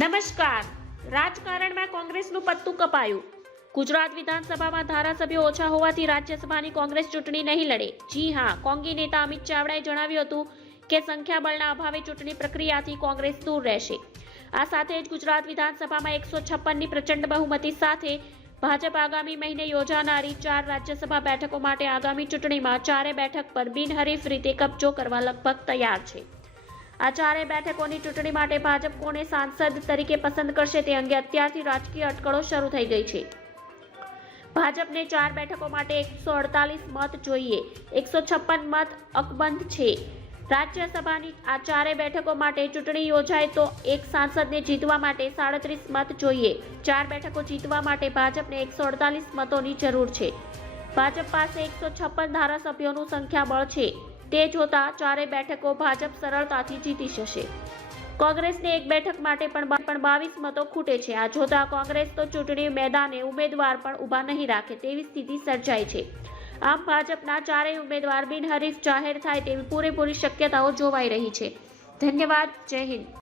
નમસ્કાર. રાજકારણમાં કોંગ્રેસનું પત્તું કપાયું. ગુજરાત વિધાનસભામાં ધારાસભ્યો ઓછા હોવાથી રાજ્યસભાની કોંગ્રેસ ચૂંટણી નહીં લડે. જી હા, કોંગી નેતા અમિત ચાવડાએ જણાવ્યું હતું કે સંખ્યાબળના અભાવે ચૂંટણી પ્રક્રિયાથી કોંગ્રેસ દૂર રહેશે. આ સાથે જ ગુજરાત વિધાનસભામાં 156ની પ્રચંડ બહુમતી સાથે ભાજપ આગામી મહિને યોજાનારી 4 રાજ્યસભા બેઠકો માટે આગામી ચૂંટણીમાં 4 બેઠક પર બિનહરીફ રીતે કબજો કરવા લગભગ તૈયાર છે. આ 4 બેઠકોની ચૂંટણી માટે ભાજપ કોને સાંસદ તરીકે પસંદ કરશે તે અંગે અત્યારથી રાજકીય અટકળો શરૂ થઈ ગઈ છે. ભાજપને 4 બેઠકો માટે 148 મત જોઈએ. 156 મત અકબંધ છે. રાજ્યસભાની આ 4 બેઠકો માટે ચૂંટણી યોજાય તો એક સાંસદને જીતવા માટે 37 મત જોઈએ. 4 બેઠકો જીતવા માટે ભાજપને 148 મતોની જરૂર છે. ભાજપ પાસે 156 ધારાસભ્યોનું સંખ્યાબળ છે. તે જોતા 4 બેઠકો ભાજપ સરળતાથી જીતી જશે. કોંગ્રેસને એક બેઠક માટે પણ 22 મતો ખૂટે છે. આ જોતા કોંગ્રેસ તો ચૂંટણી મેદાને ઉમેદવાર પણ ઊભા નહીં રાખે તેવી સ્થિતિ સર્જાઈ છે. આમ ભાજપના 4 ઉમેદવાર બિનહરીફ જાહેર થાય તેવી પૂરેપૂરી શક્યતાઓ જોવાઈ રહી છે. ધન્યવાદ. જય હિન્દ.